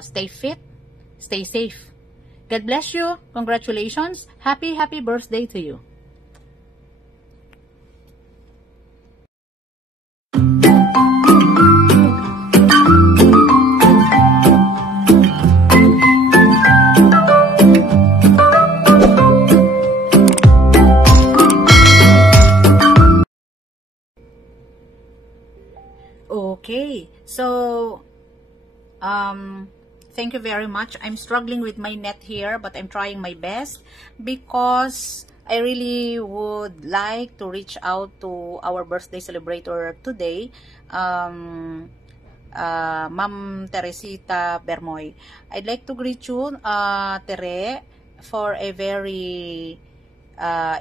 Stay fit, stay safe. God bless you. Congratulations. Happy birthday to you. Okay, so thank you very much. I'm struggling with my net here, but I'm trying my best because I really would like to reach out to our birthday celebrator today, Ma'am Teresita Bermoy. I'd like to greet you, Tere, for a very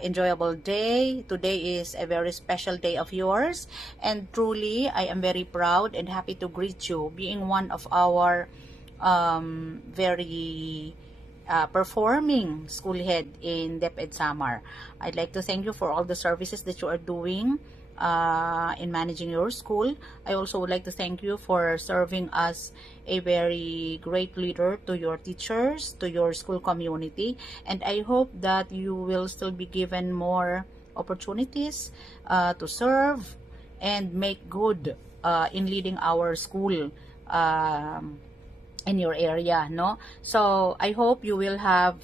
enjoyable day. Today is a very special day of yours, and truly I am very proud and happy to greet you, being one of our very performing school head in DepEd Samar. I'd like to thank you for all the services that you are doing in managing your school. I also would like to thank you for serving as a very great leader to your teachers, to your school community, and I hope that you will still be given more opportunities to serve and make good in leading our school in your area, no? So I hope you will have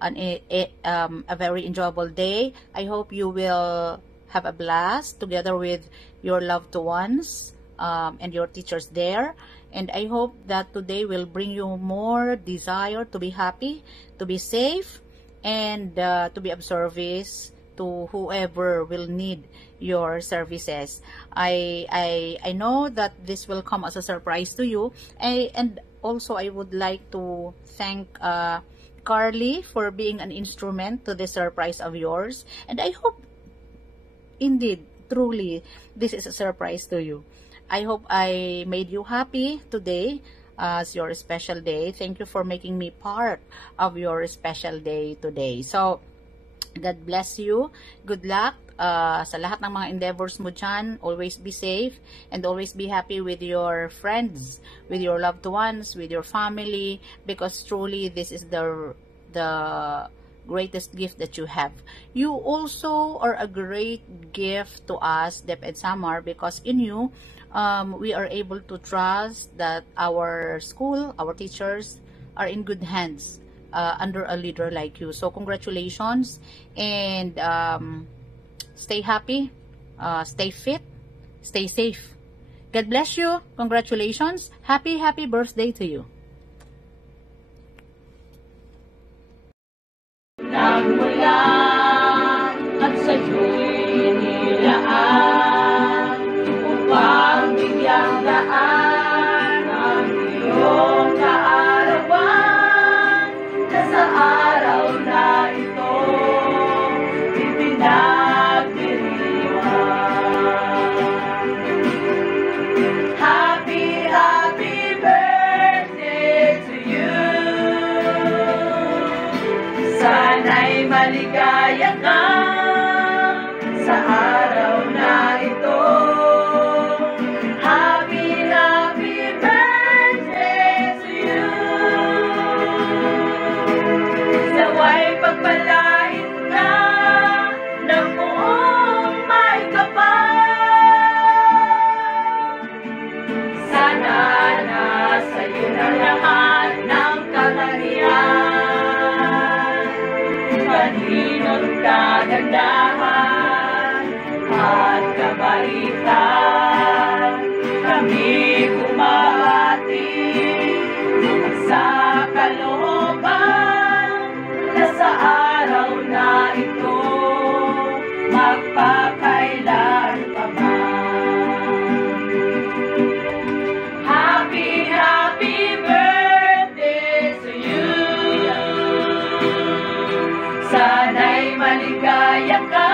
a very enjoyable day. I hope you will have a blast together with your loved ones and your teachers there. And I hope that today will bring you more desire to be happy, to be safe, and to be of service to whoever will need your services. I know that this will come as a surprise to you. And also I would like to thank Carly for being an instrument to this surprise of yours. And I hope indeed, truly, this is a surprise to you. I hope I made you happy today as your special day. Thank you for making me part of your special day today. So, God bless you. Good luck sa lahat ng mga endeavors mo dyan. Always be safe and always be happy with your friends, with your loved ones, with your family, because truly this is the greatest gift that you have. You also are a great gift to us, DepEd Samar, because in you, we are able to trust that our school, our teachers are in good hands under a leader like you. So congratulations, and stay happy, stay fit, stay safe. God bless you. Congratulations. Happy birthday to you. Nagmula at sa'yo'y nilaan upang bigyang daan ang iyong kaarawan, na sa araw na ito ipinagdiriwang. Happy birthday to you. Sana'y maligaya ka sa araw na ito. Happy birthday to you. Nawa'y pagpalain ka ng buong may kapal. Sana nasa iyo na lahat ng karangyarihan, kaninot kagandahan at kabaitan. Kami bumati sa kalooban na sa araw na ito magpakailan pa man. Happy birthday to you. Sana'y maligaya ka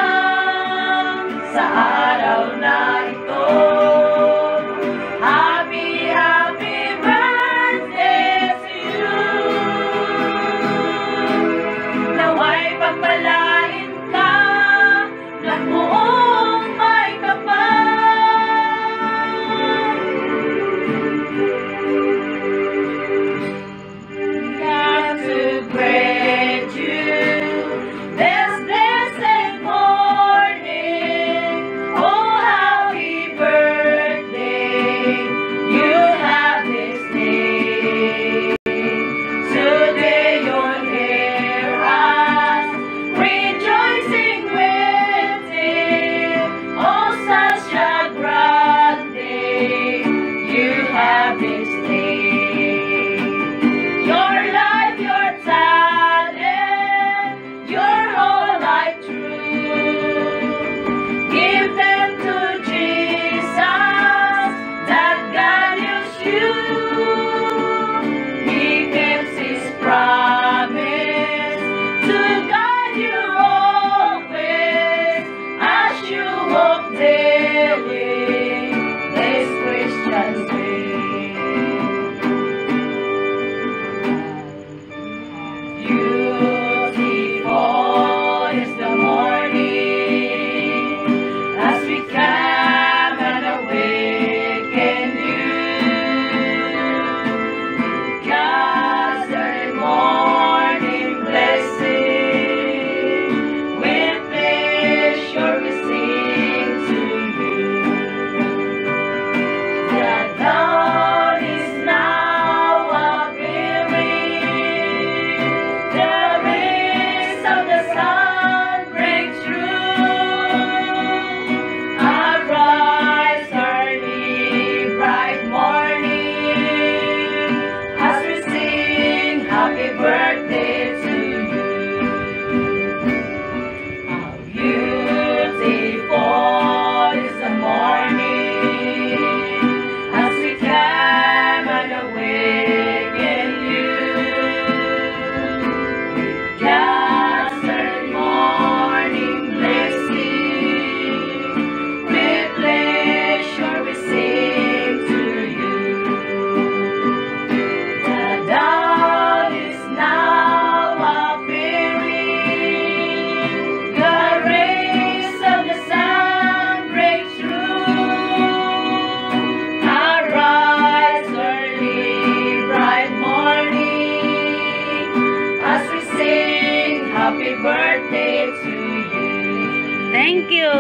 Happy birthday to you. Thank you.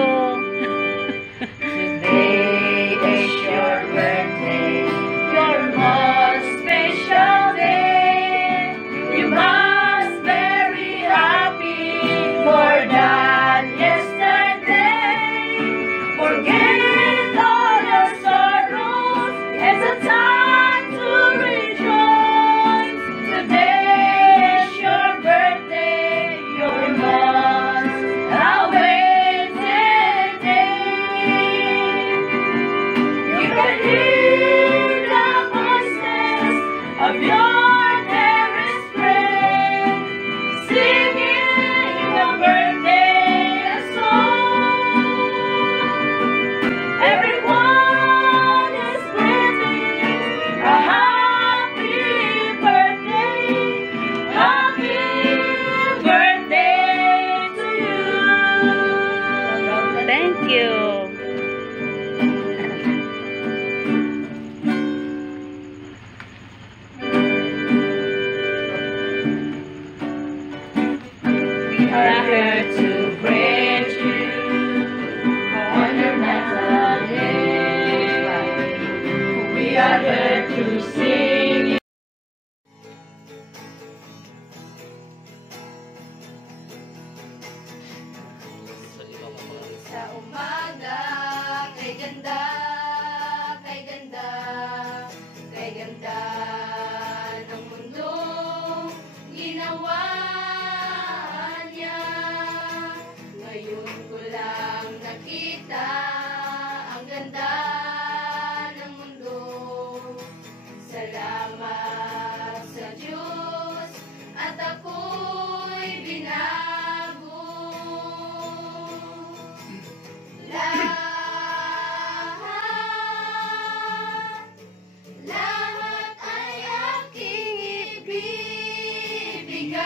Today is your birthday, your most special day. You must very happy more than yesterday. Forget all your sorrows. It's a time to rejoice. Today is your birthday, your most awaited day. You can hear the voices of your dearest friend singing a birthday song. Everyone is greeting a happy birthday to you. Thank you. We are here to greet you on your natural day. We are here to sing you. Sa umaga, kay ganda, kay ganda, kay ganda ng mundo, ginawa niya. Ngayon ko lang nakita ang ganda ng mundo. Salamat sa Diyos at ako'y binago. Lahat ay aking ibibigay.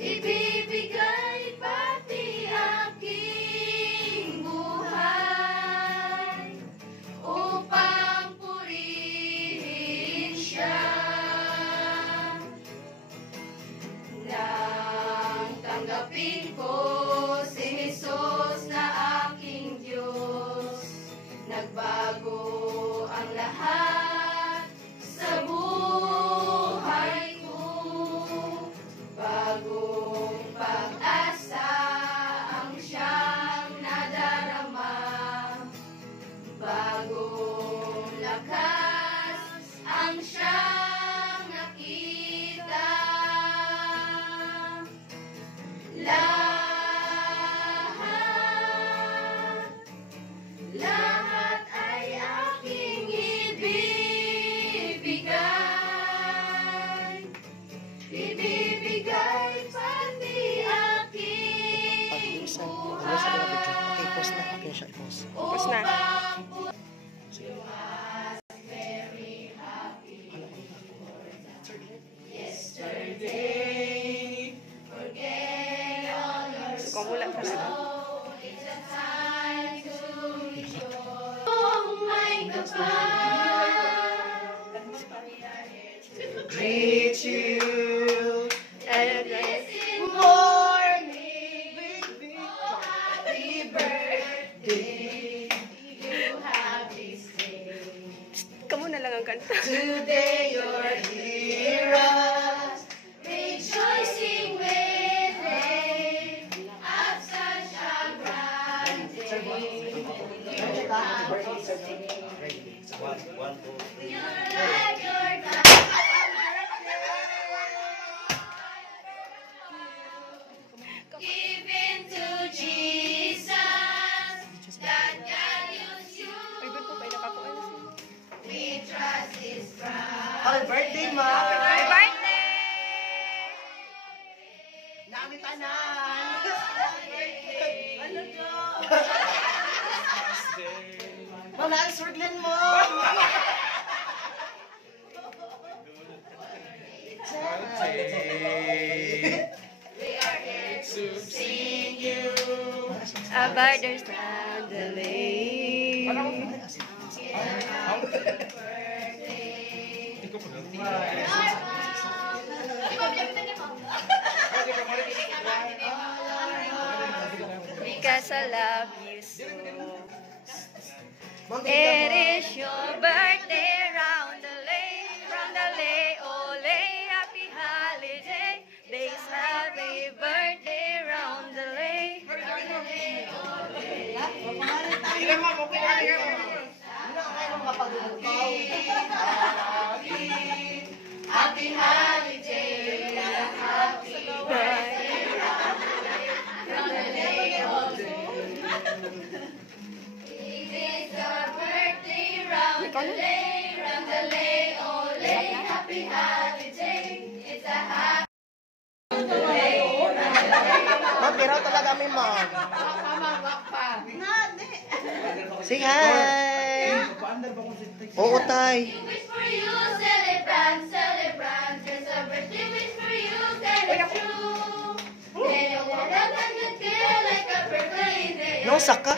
Ibibigay pati aking buhay upang purihin siya. Nang tanggapin ko si Jesus na aking Diyos, nagbago ang lahat sa buhay ko. Bagong pag-asa ang siyang nadarama, bagong lakas ang siyang nakita. Lahat ay aking ibibigay. Ibibigay pati aking buhay. Okay, post na. Okay siya, i-post. Tapos na. Yesterday, forget all your Kumulat ka na. It's a time to rejoice. Oh my God, greet you and this morning. Oh, happy birthday, you have this day. Kamu na lang ang kanta. Today you're here, rejoicing with them at such a grand day. You have this day. You're like your God. Given to Jesus, that God use you. Ay, ba't po kayo nakakuha na siya? We trust His promise. Happy birthday, ma! Happy birthday! Nami tanan! Ano to? Mama, swirglin mo! We are here to sing you. About there's not delay. Birthday. Ma'am, It is your birthday, round the lay, ole, happy holiday. Days happy birthday, round the lay. Happy holiday, happy It's your birthday, round the lay, ole, happy holiday. It's a happy Ma'am, piraw talaga kami, ma'am. Say hi! Oo, tay. wish for you, celebrant, celebrant. There's a birthday wish for you, that is true. May you walk up and you feel like a birthday. No, saka.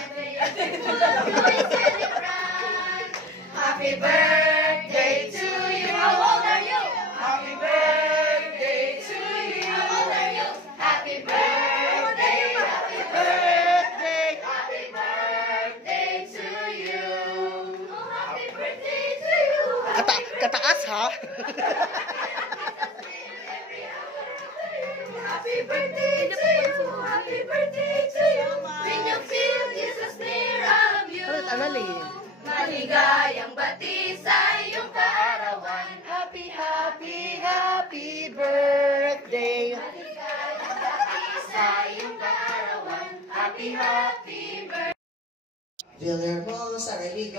Happy birthday to you. How old are you? Happy birthday to you. How old are you? Happy birthday, happy birthday, happy birthday to you. Oh, happy birthday to you. Kataas, ha? Happy birthday to you. Happy birthday to you. When you feel Jesus near of you. Ano eh? Maligayang bati sa iyong kaarawan. Happy, happy, happy birthday. Maligayang bati sa iyong kaarawan. Happy, happy birthday. Villahermosa, Religo.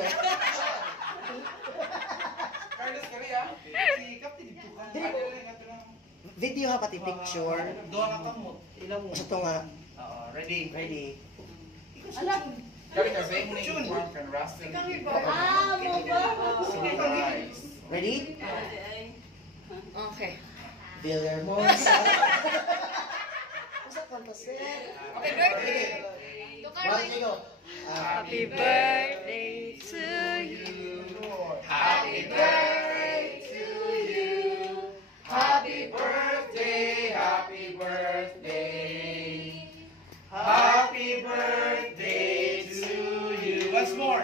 Video ha, pati picture. Doa ka kamot. Ilang mo. Sa ito nga. Ready. Ready. Kami ka sa inyo yung one from Rustin. Ready? Okay. Villahermosa. Masa kanta, sir? Happy birthday. One, go. Happy birthday to you. Happy birthday to you. Happy birthday, happy birthday. Happy birthday to you. Once more.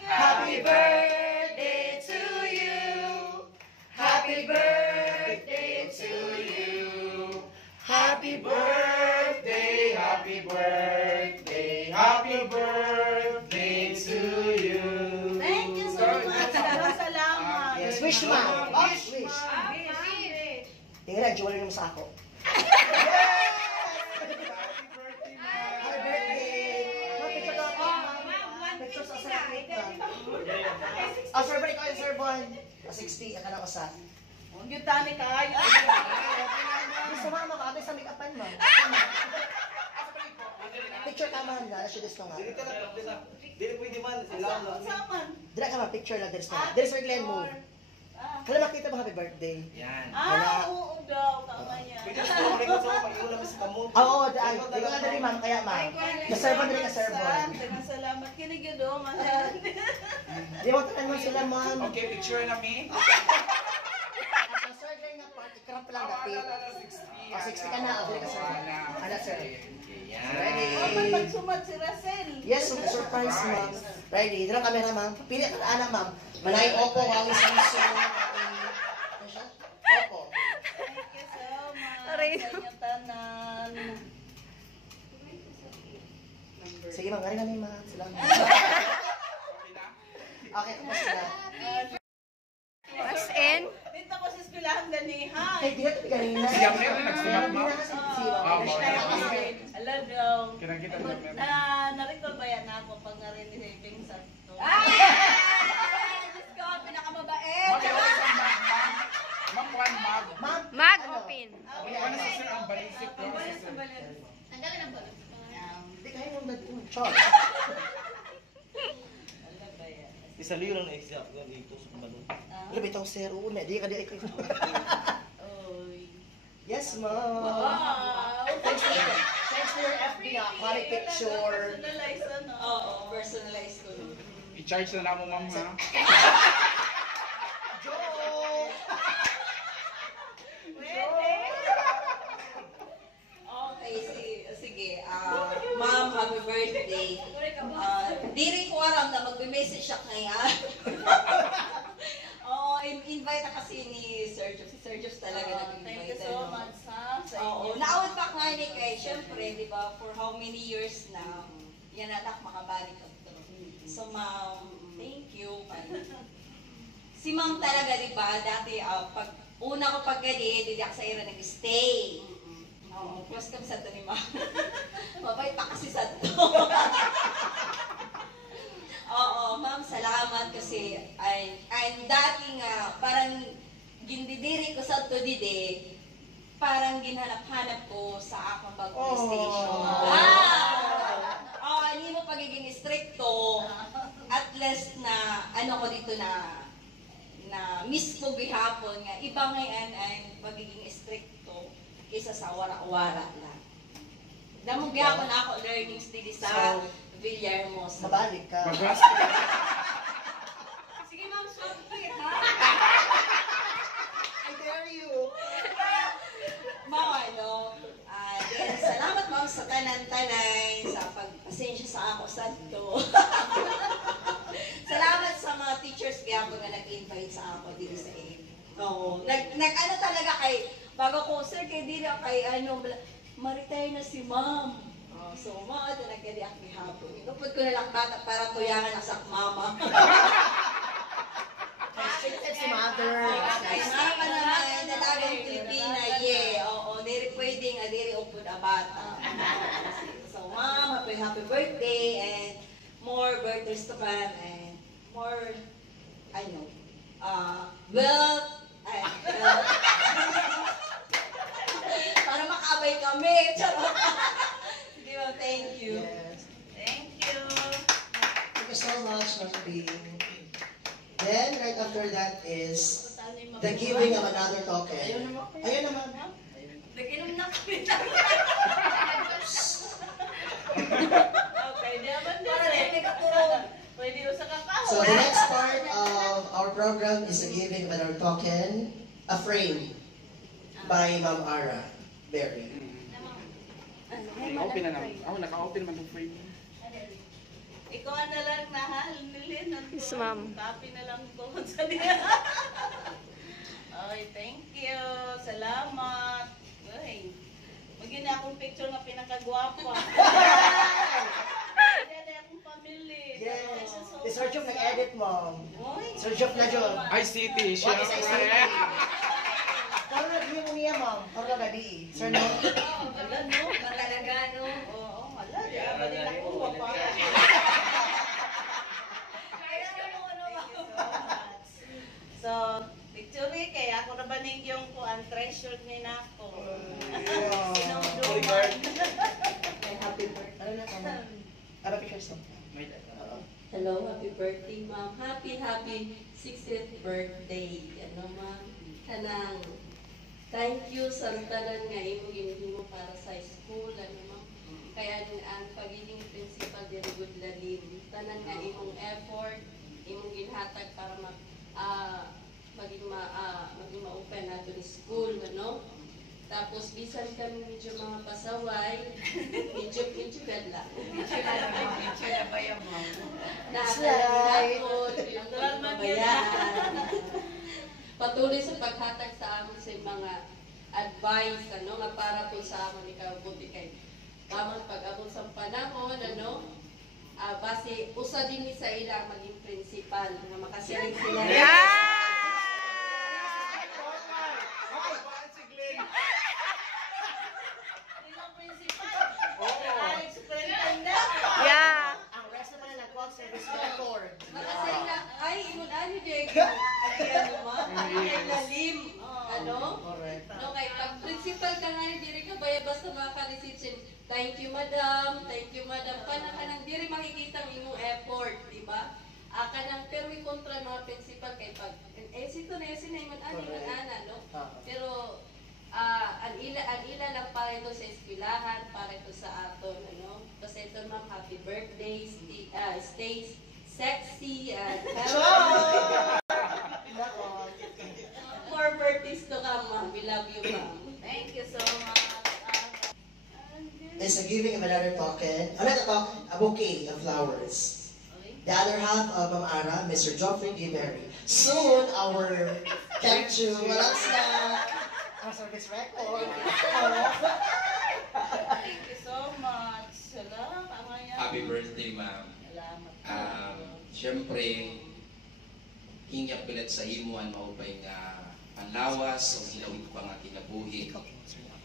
Happy birthday to you. Happy birthday to you. Happy birthday, happy birthday. Happy birthday to you. Thank you so much. Salamat. Yes, wish, ma'am. Wish. Tingnan na, jewelry naman sa ako. Happy birthday! Ma'am, picture daw ako, ma'am. Picture sa sarap na. Sir Bon, ikaw yung Sir Bon. 60, akala ko sa. Ang gitani ka. Gusto ma'am, makakatay sa make-upan, ma'am. Picture ka, ma'am. Siya gusto nga. Dili pwede man. Sila lang. Saman. Dila ka, ma'am. Picture lang. Dili Sir Glenn mo. Kala makita mo happy birthday. Yan. Oo daw. Tama niya. Pwede sa mga rin sa mga iulam sa kamot. Oo, dahil. Di ko nga dali, ma'am. Kaya, ma'am. Na-serve on dali ka, Sir Bon. Salamat. Kinigyo do. Di mo tanan mo sila, ma'am. Okay, picture na me. Sir Glenn nga part. Ikrap lang dapit. 60 ka na. Dali ka, Sir Bon. Ano, sir? Ready? Magsumat si Russell. Yes, surprise, ma'am. Ready? Dito ang camera, ma'am. Pili ka na, anak, ma'am. Manay Oppo, Huawei, Samsung. Ano siya? Oppo. Thank you so much. Aray. Sa inyong tanan. Sige, ma'am. Ngayon na niyo, ma'am. Salamat. Okay, tapos na. As in, Dito ko sa eskwelahan ganihan. Ay, di na ito kanina. Si Gamner na nagsumat, ma'am? Ala daw. Kinakita mo, ma'am. Na-recall ba yan ako pag narinig sa ito? Diyos ko, pinakamabait. Ma'am, one mag. Ma'am, mag ano? open. Ano sa sir ang balisik ko? Tanggalin ang balon. Hindi kayo nung nag-char. Isa liyo lang na-exact doon dito sa balon. Alam, itong sir, una. Di ka di ikaw. Oy. Yes, ma'am. Wow. Thanks for your FB na. Quality picture. Personalize ano? Oo, personalize ko. I-charge na mo, ma'am, ha? Joke! Okay, sige. Ma'am, happy birthday. Di rin ko aram na magbe-message siya kay Ayan. Oo, invite na kasi ni Sir Jobs. Si Sir Jobs talaga Thank you nag-invite. so much, ha? Sa Oo, inyo. naawat pa nga ni kay, syempre, di ba, for how many years na, yan anak, makabalik ka to. So, ma'am, thank you. Si ma'am talaga, di ba, dati, pag una ko paggali, diyak sa ira nag-stay. Oo, plus kami sa to ni ma'am. Mabait pa kasi sa to. Oo, ma'am, salamat kasi I'm dati nga, parang gindidiri ko sa to dide, parang ginhanap-hanap ko sa akong bagong station. Hindi mo pagiging stricto, at least na, ano ko dito na miss ko gihapon nga, iba ngayon ay pagiging stricto kaysa sa wara-wara lang. Damong gihapon ako learning study sa Villahermosa. Mabalik ka. Sige ma'am, short fit ha? I dare you. Ma'am, then, salamat ma'am sa tanan-tanay, sa pagpasensya sa ako sa to. Salamat sa mga teachers kaya po na nag-invite sa ako dito sa AIM. Oo. Nag-ano talaga kay, bago ko, sir, kay dito kay, ma-retire na si ma'am. So, ma'am, ito nagkali ako hapon. Inupod ko na lang bata para tuyangan na sa mama. Si mother. Ay, mama naman, dalagang Pilipina, oo, diri pwedeng, diri upod abata. So, ma'am, happy birthday, and more birthdays to come, and more, wealth, para makabay kami. Charot. Sige, ma'am, thank you. Yes. Thank you. Thank you so much, Ma'am Bing. Then, right after that is the giving of another token. Ayun naman. Nag-inom na kami. Okay, di naman din. Para hindi ka turog. Pwede ko sa kakao. So the next part of our program is the giving of another token, a frame by Ma'am Ara Berry. Open na naman. Ako, naka-open naman yung frame. Ikaw na lang na ha, Lilin. Yes, ma'am. Copy na lang ko sa niya. Okay, thank you. Salamat. Uy, maging akong picture na pinakagwapa. Hindi akong pamili. Yes. Si Sir Job nag-edit mo. Uy, Sir Job na Job. Ay, City. What is Siyempre. Karo na mo niya, ma'am. Karo na gabi. Sir, no? wala no. Talaga, no? Oo, wala. Di ba din ako wapa. So, picture kay ako na ba yung kuan treasured ni nako. Sinuduman. Happy birthday. Ano na, ma'am? Ano pictures mo? Hello, happy birthday, ma'am. Happy 60th birthday. Ano, ma'am? Kanang, thank you sa tanan nga imo ginhimo para sa school, ano, ma'am. Kaya ang pagiging principal diri good lalim. Tanan nga imong effort, imong ginhatag para maging ma-open nato ni school, ano. Tapos bisan kami medyo mga pasaway, medyo gadla. Medyo na ba yung mga? Nakakalagot, Natural man yun. Patuloy sa paghatag sa amin sa mga advice, ano, nga para po sa amin ikaw buti kay kamang pag-abot sa panahon, ano, base usa din sa ilang maging principal nga makasiring sila. Ilang principal. Alex Superintendent. Yeah. Ang rest naman na nag-call service record. Makasiring na, ay, ingon ani Diego. Ano ma? Ay, lalim. Ano? Correct. No, kay pag principal ka nga ni diri ka baya basta maka-reception. Thank you madam, thank you madam. Kanang diri makikita ang imong effort, di ba? Kanang pero may kontra mga principal kay pag sito na sinayman ana, no? Pero ang ila lang para ito sa eskwelahan, para ito sa aton, ano? Basta ito ma'am, happy birthday, stay sexy and more birthdays to come, ma'am. We love you, ma'am. Thank you so much. It's a giving of another token. Ano ito? A bouquet of flowers. Okay. The other half of Ma'am Ara, Mr. Geoffrey D. Berry. Soon, our Kenju, walang snack, our service record. Thank you so much. Salamat. Happy birthday, ma'am. Salamat. Siyempre, hingyap pilat sa imuan maupay nga panlawas o hinawid pa nga kinabuhi.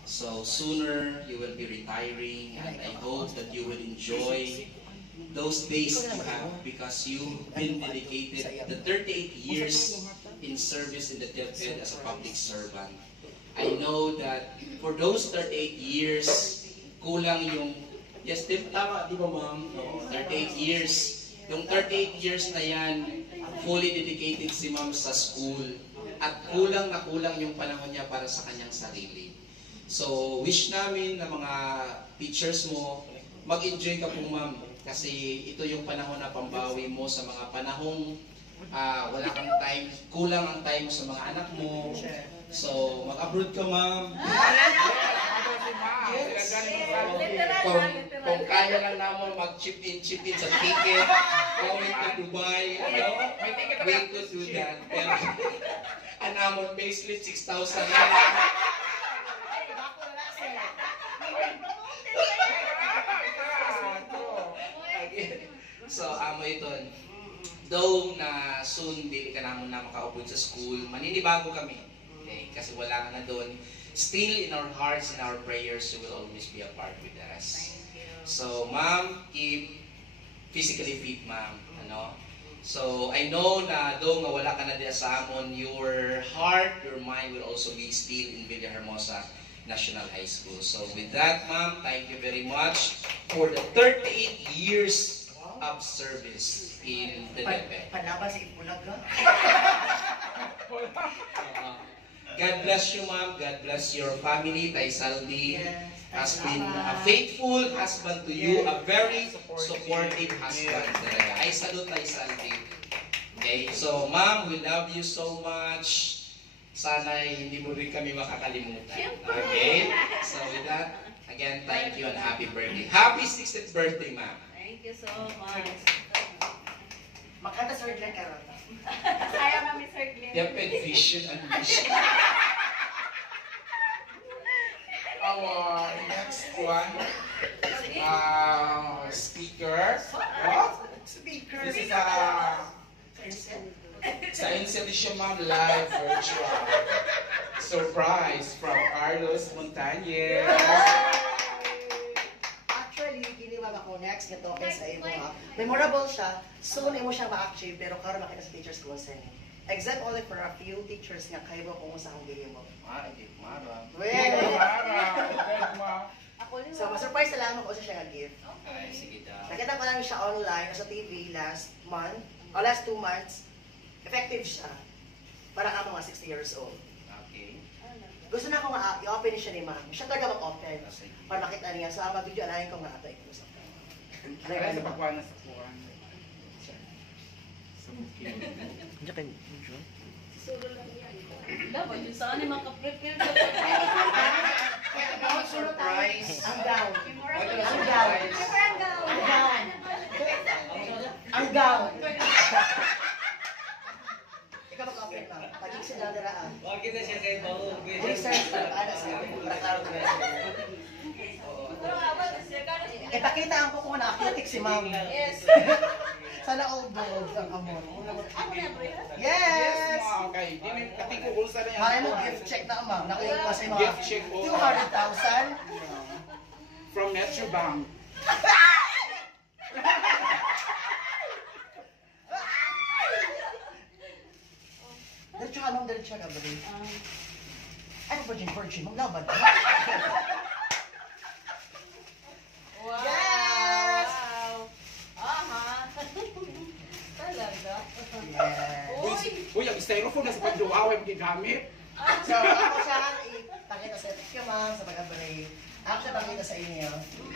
So sooner you will be retiring, and I hope that you will enjoy those days you have because you've been dedicated the 38 years in service in the DepEd as a public servant. I know that for those 38 years, kulang yung, yes, tama, di ba ma'am? No, 38 years. Yung 38 years na yan, fully dedicated si ma'am sa school at kulang na kulang yung panahon niya para sa kanyang sarili. So, wish namin na mga teachers mo, mag-enjoy ka po ma'am kasi ito yung panahon na pambawi mo sa mga panahong wala kang time, kulang ang time sa mga anak mo. So, mag-abroad ka ma'am. Kung kaya lang naman mag-chip in sa ticket, going to Dubai, we could do that. Pero, ang amon payslip, 6,000 na lang. So, amo ito. Though na soon, dili ka naman na makaupod sa school, maninibago kami. Okay? Kasi wala ka na doon. Still, in our hearts and our prayers, you will always be a part with us. So, ma'am, keep physically fit, ma'am. Ano? So, I know na though nga wala ka na diya sa amon, your heart, your mind will also be still in Villahermosa National High School. So, with that, ma'am, thank you very much for the 38 years of service in the DepEd. Panlaban sa Ipulaga. God bless you, ma'am. God bless your family. Tay Saldi has been a faithful husband to you, a very supportive husband. I salute Tay Saldi. Okay, so ma'am, we love you so much. Sana hindi mo rin kami makakalimutan. Okay? So with that, again, thank you and happy birthday. Happy 60th birthday, ma'am. Thank you so much. Makanta Sir Glenn Carol. Sayang kami, Sir Glenn. DepEd Vision and Mission. Our next one, speaker. What? Speaker. This is Science Edition Ma'am Live Virtual Surprise from Carlos Montañez. Actually, giniwag ako next na token sa imo ha. Memorable siya. Soon imo siya ma-achieve pero karon makita sa teachers consent. Except only for a few teachers nga kayo kung sa akong gihimo. Hindi, mara. So, ma-surprise na lang ko sa siya nga gift. Ay, sige daw. Nakita ko lang siya online sa TV last month, o last 2 months. Effective siya. Para ka mga 60 years old. Okay. Gusto na ko nga i-open siya ni ma'am. Siya talaga mag-open. Sige. Para makita niya. So, mag-video alayin ko nga ito. Kaya sa pagkuhan na sa kuhan. Dapat yung saan yung makaprepare ka. Surprise. Ang gown. Ang gown. Ang gown. Ang gown. Ikaw mag-open ma'am. Pag-ik sila daraan. Huwag kita siya kay Paul. Uy, sir. Ano sa para klaro ko na. Ipakita ang kuko na athletic si ma'am. Yes. Sana all gold ang amor. Ako na ba yan? Yes! Okay. Pati ko kung saan na yan. Kaya mo gift check na ma'am. Nakuha ko sa mga Gift check po. 200,000. From Metro Bank. Diretso ka ma'am, diretso ka ba rin? Ano virgin? Maglaban ka. Wow. Yes! Aha. Talaga. Yes. Uy, ang styrofoam na sa pagduwaw ay magigamit. So, ako siya ipakita sa picture ma'am sa pag-break. Ako siya pakita sa inyo.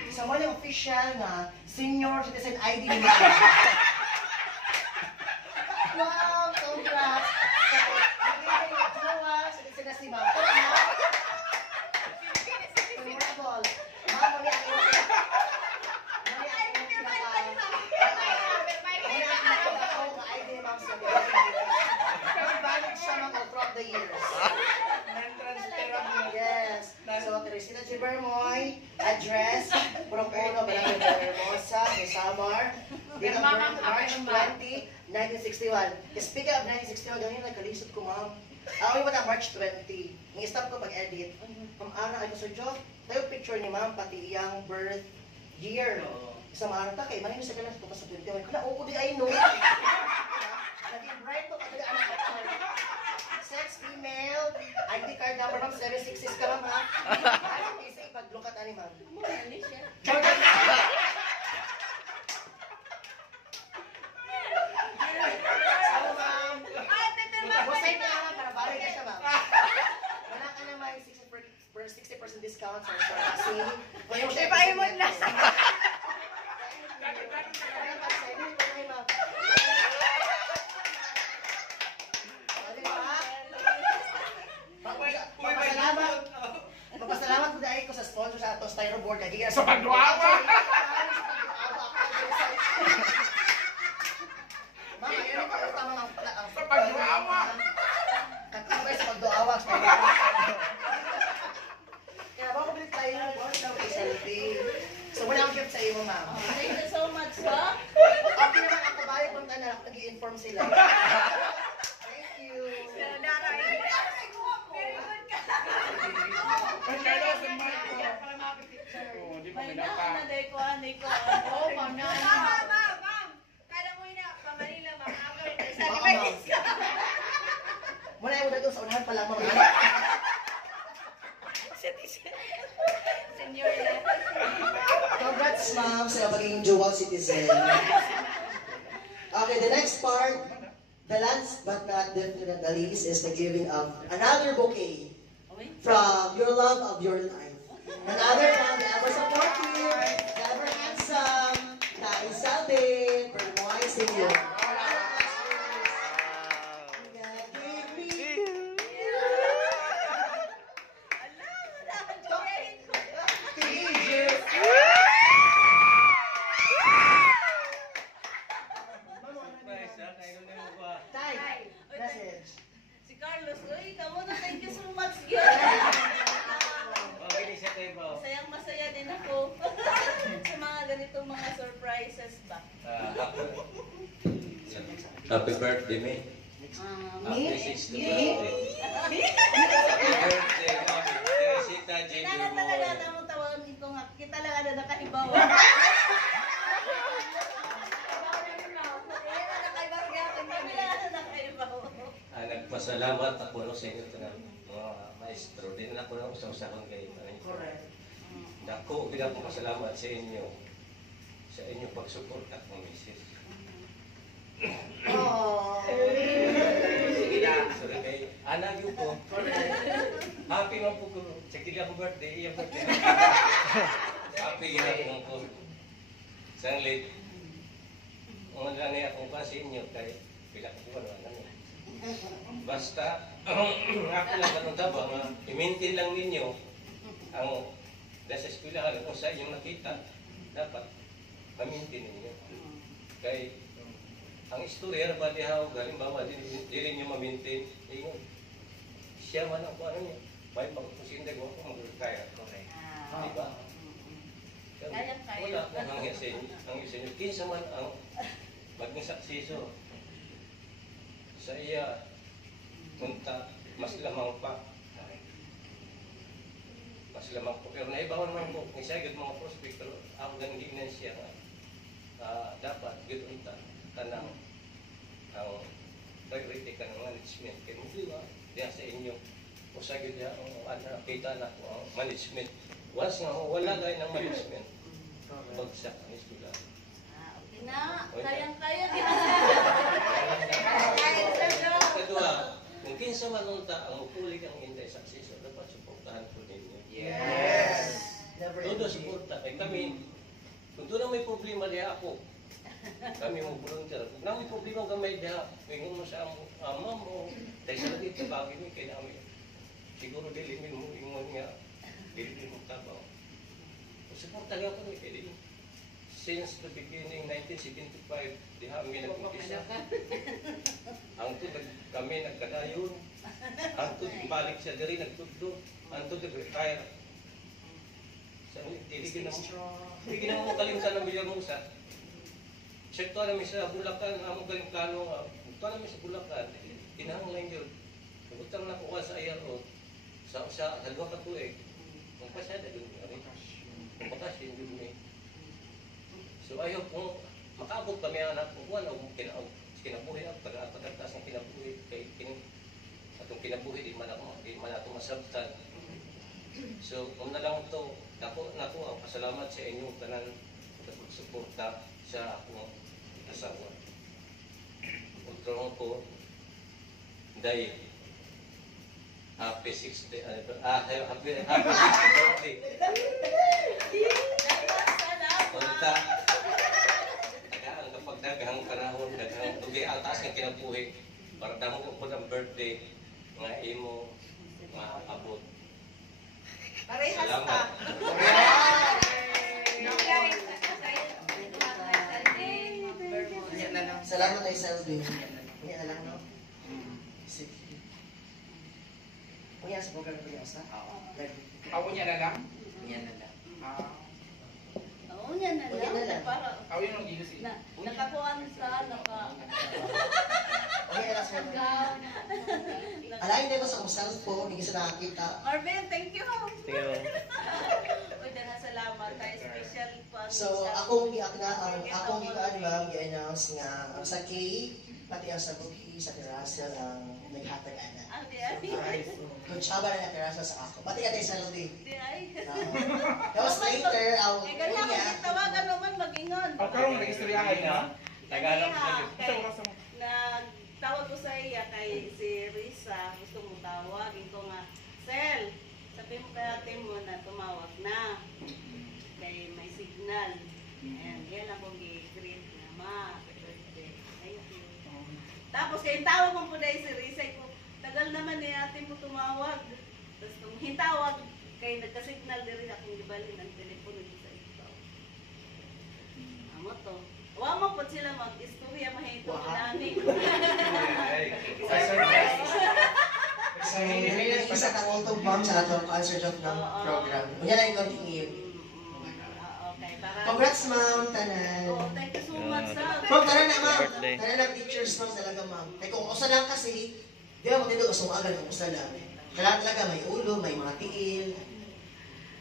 So, mo yung official na senior citizen ID ni ma'am. Wow, congrats! Nagiging jowa, citizen na si ma'am. Memorable. Ma'am, muli ang iyong the years. Yes. So, Teresita G. Bermoy, address, Procono, Barangay Hermosa, Samar, date of birth, March 20, 1961. Speaking of 1961, ganyan nagkalisod ko, ma'am. Ako yung March 20. Ngi-stop ko pag-edit. Ma'am Ana, ay ko sa joke. Tayo picture ni ma'am, pati iyang birth year. Sa mga ta, kay manin sa ganas ko sa 21. Kala, oo, di ay no. Naging bright to, kadali anak ko. Sex, female, ID card number, ma'am, 766 ka, ma'am, ha? Ano, isa, ipag-look at ani, ma'am. Ano siya? Jordan! Ano, ma'am? Busay ka lang, para balik ka siya, ma'am. Wala ka na may 60% discount sa kasi. Ipaimod na sa... Papasalamat ko dahil ko sa sponsor sa ato styro board kay Sa pagduawa! Ma'am, ayun ko tama ang Sa pagduawa! Katubay sa pagduawa. Kaya ba ko bilit tayo ng selfie. So wala akong gift sa iyo, ma'am. Thank you so much, ha? Okay naman ako bayo kung na nag-i-inform sila. Thank you. Ay, kaya sa mic ko. Oo, di ba May may napa? na, day ko. Oh, ma'am, ma'am. Kada mo na, pa Manila, ma'am. Ako rin, sa Oo, Libayis ka. Muna yung dito sa unahan pa lang, ma'am. Senior na. Congrats, ma'am, sa magiging dual citizen. Okay, the next part, the last but not definitely the least, is the giving of another bouquet from your love of your life. Another from the ever supportive, the ever handsome, Kai Salve, Bermoy Senior. Message. Si Carlos, uy, kamo na, thank you so much, girl. Masayang masaya din ako sa mga ganitong mga surprises ba. Happy birthday, May. Happy 60th birthday. Happy birthday, Mami. Teresita J. Kailangan talaga na tawagin ko nga, kita lang ano nakahibawa. Nagpasalamat ako sa inyo ng mga maestro. Din ako na usang-usahon kayo. Correct. Dako, din ako pasalamat sa inyo. Sa inyong pagsuporta ng misis. Oh. Sige na. Sorry kay anak yun po. Happy man po ko. Sige na po birthday. Iyang birthday. Happy ginagawa po. Sang late. Ang lang niya akong pa sa inyo kay pila ko po naman. Basta, ako lang ganun tabang, i-maintain lang ninyo ang nasa eskwelahan kung sa inyong nakita, dapat ma-maintain ninyo. Kaya, ang istorya ba dihaw, halimbawa, di rin nyo ma-maintain, siya man ang ano niya, may pagpusindag mo kung mag-retire. Diba? Kaya-kaya. Wala po ang isa inyo. Kinsa man ang maging saksiso sa iya punta mas lamang pa. Mas lamang po. Pero naibawan naman po, isagad mga prospect, pero ako ganyan siya dapat ganoon tanang ang priority ka ng management. Kaya mo diya sa inyo, usagad niya ang kita na po ang management. Once nga wala gaya ng management, bagsak ang eskwela. Okay na, kayang-kaya din. Kedua, mungkin sa manunta ang upuli kang hindi successful, dapat suportahan po ninyo. Yes. Never Todo suporta. Kaya kami, kung doon may problema diya ako, kami mo volunteer. Kung may problema gamay diya, pingon mo sa ama mo, dahil sa lagi tabagin mo, kaya namin, siguro dilimin mo, ingon nga, dilimin mo tabaw. Suporta nga kami, kaya since the beginning, 1975, di kami nag-umpisa. Ang kami nagkadayon, Antod, balik siya diri, nagtudlo. Antod, nag-retire. Hindi ginawa mo kalimutan ng Villahermosa. Siya ito namin sa Bulacan, among galing plano, ito namin sa Bulacan. Kinahanglan yun. Nagutang na ko sa IRO. Sa dalawa ka tuig. Kung pa siya, dahil kung bakas yun yun eh. So ayaw kung makaabot kami anak kung ano, kinabuhi ako, taga-tagas ng kinabuhi. Atong kinabuhi, di man ako masabtan. So, kung na lang ito, ako ang pasalamat sa inyong tanan sa pagsuporta sa akong asawa. Ultrong ko, dahil happy 60, happy 60th birthday. Punta, tagaan kapag daghang panahon, daghang tugi, altas ng kinabuhi, para damo ko ng birthday, nga imo, maabot. Parehas Salamat. ta. Salamat ay Selby. Unya na lang, no? Sige. Unya sa program ko niya, sa? Ako niya na lang? Yan na lang. Oo, yan na Unya na lang. lang. Para Ako yun ang gilis eh. nakakuha sa Unya na lang sa alayin na ko sa kong cellphone, hindi sa nakakita. Marvin, thank you. Uy, dahil salamat tayo special pa. So, akong i-announce nga ang sa cake, pati ang sa cookie, sa terasa ang naghatag ana. Ah, di ay. Kutsaba na terasa sa ako. Pati ka tayo sa lobby. Di ay. Tapos later, ang Eh, ganyan unya, kung tawagan naman mag-ingon. Ako karong nag-istoryahan na. Tagalog sa iyo. Isa oras mo. Nagtawag ko sa iya kay si Risa, gusto mo tawag. Ito nga, Sel, sabi mo kay ate mo na tumawag na. Kay may signal. Ayan, yan ang kong i-greet na, ma, happy birthday. Thank you. Tapos kay tawag mo po dahil si Risa, ko, tagal naman ni ate mo tumawag. Tapos kung hintawag, kay nagka-signal din akong ibalin ng telepono sa ito. Amo to. Wa mo po sila mag-istorya mahito Wow. nani. so, may isa kang ultong bomb sa atong concert of ng program. Unya na yung continue. Okay, para. Congrats, ma'am, tanan. Oh, thank you so much, sir. Ma'am, tanan na, ma'am. Tanan na pictures, ma'am, talaga, ma'am. Eh, kung usa lang kasi, di ba mo dito kasumagan kung usa lang. Kailangan talaga may ulo, may mga tiil.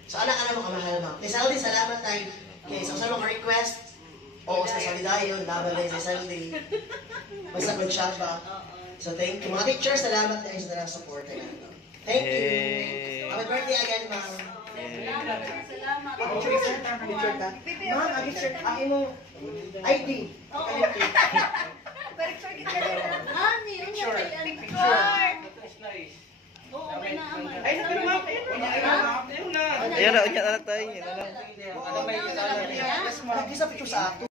So, anak-anak mo kamahal, ma'am. Kay Saldi, salamat tayo. Okay, so, saan mo ka-request? Oo, sa Solidayo, laban na sa Saldi. Basta mag-shaba. So, thank you. Mga teachers, salamat tayo sa talang support. Thank you. Happy birthday again, ma'am. Salamat. Picture ka? Ma'am, picture ka. Imong ID. Mami, yun yung kay Picture. Oo, okay na aman. Ay, natin ma'am. Ayun na. Ayan na, anak tayo. Nag-isa picture sa ato.